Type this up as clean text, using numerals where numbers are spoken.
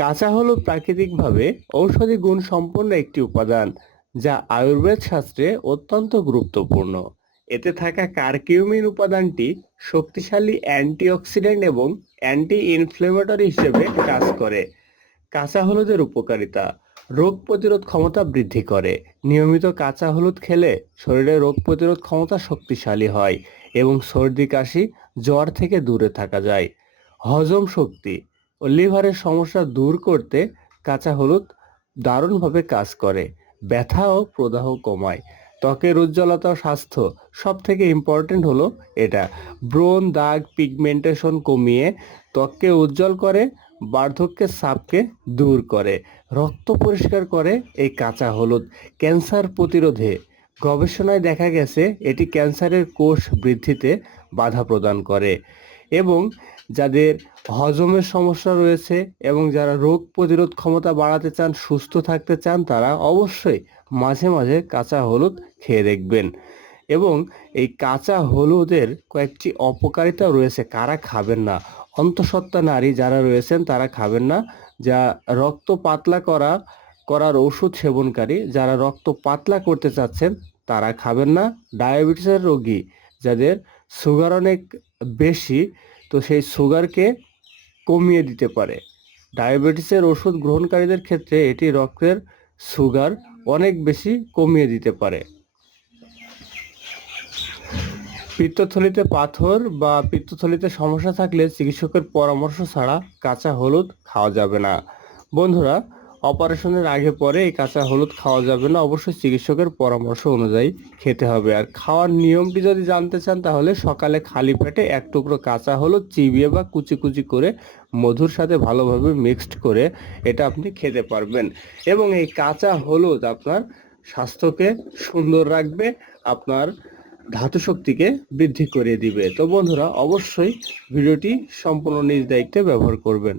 কাঁচা হলুদ প্রাকৃতিকভাবে ঔষধি গুণ সম্পন্ন একটি উপাদান যা আয়ুর্বেদ শাস্ত্রে অত্যন্ত গুরুত্বপূর্ণ। এতে থাকা কারকিউমিন উপাদানটি শক্তিশালী অ্যান্টিঅক্সিডেন্ট এবং অ্যান্টি ইনফ্লেমেটরি হিসেবে কাজ করে। কাঁচা হলুদের উপকারিতা: রোগ প্রতিরোধ ক্ষমতা বৃদ্ধি করে। নিয়মিত কাঁচা হলুদ খেলে শরীরে রোগ প্রতিরোধ ক্ষমতা শক্তিশালী হয় এবং সর্দি কাশি জ্বর থেকে দূরে থাকা যায়। হজম শক্তি ও লিভারের সমস্যা দূর করতে কাঁচা হলুদ দারুণভাবে কাজ করে। ব্যথা ও প্রদাহ কমায়। ত্বকের উজ্জ্বলতা ও স্বাস্থ্য সব থেকে ইম্পর্টেন্ট হলো এটা। ব্রণ, দাগ, পিগমেন্টেশন কমিয়ে ত্বককে উজ্জ্বল করে, বার্ধক্যের ছাপকে দূর করে, রক্ত পরিষ্কার করে। এই কাঁচা হলুদ ক্যান্সার প্রতিরোধে গবেষণায় দেখা গেছে এটি ক্যান্সারের কোষ বৃদ্ধিতে বাধা প্রদান করে এবং যাদের হজমের সমস্যা রয়েছে এবং যারা রোগ প্রতিরোধ ক্ষমতা বাড়াতে চান, সুস্থ থাকতে চান, তারা অবশ্যই মাঝে মাঝে কাঁচা হলুদ খেয়ে দেখবেন। এবং এই কাঁচা হলুদের কয়েকটি অপকারিতা রয়েছে, কারা খাবেন না? অন্তঃসত্ত্বা নারী যারা রয়েছেন তারা খাবেন না। যা রক্ত পাতলা করার ওষুধ সেবনকারী, যারা রক্ত পাতলা করতে চাচ্ছেন তারা খাবেন না। ডায়াবেটিসের রোগী যাদের সুগার অনেক বেশি, তো সেই সুগারকে কমিয়ে দিতে পারে। ডায়াবেটিসের ওষুধ গ্রহণকারীদের ক্ষেত্রে এটি রক্তের সুগার অনেক বেশি কমিয়ে দিতে পারে। পিত্তথলিতে পাথর বা পিত্তথলিতে সমস্যা থাকলে চিকিৎসকের পরামর্শ ছাড়া কাঁচা হলুদ খাওয়া যাবে না। বন্ধুরা, অপারেশনের আগে পরে এই কাঁচা হলুদ খাওয়া যাবে না, অবশ্যই চিকিৎসকের পরামর্শ অনুযায়ী খেতে হবে। আর খাওয়ার নিয়মটি যদি জানতে চান তাহলে সকালে খালি পেটে এক টুকরো কাঁচা হলুদ চিবিয়ে বা কুচি কুচি করে মধুর সাথে ভালোভাবে মিক্সড করে এটা আপনি খেতে পারবেন। এবং এই কাঁচা হলুদ আপনার স্বাস্থ্যকে সুন্দর রাখবে, আপনার ধাতু শক্তিকে বৃদ্ধি করে দিবে। তো বন্ধুরা, অবশ্যই ভিডিওটি সম্পূর্ণ নিজ দায়িত্বে ব্যবহার করবেন।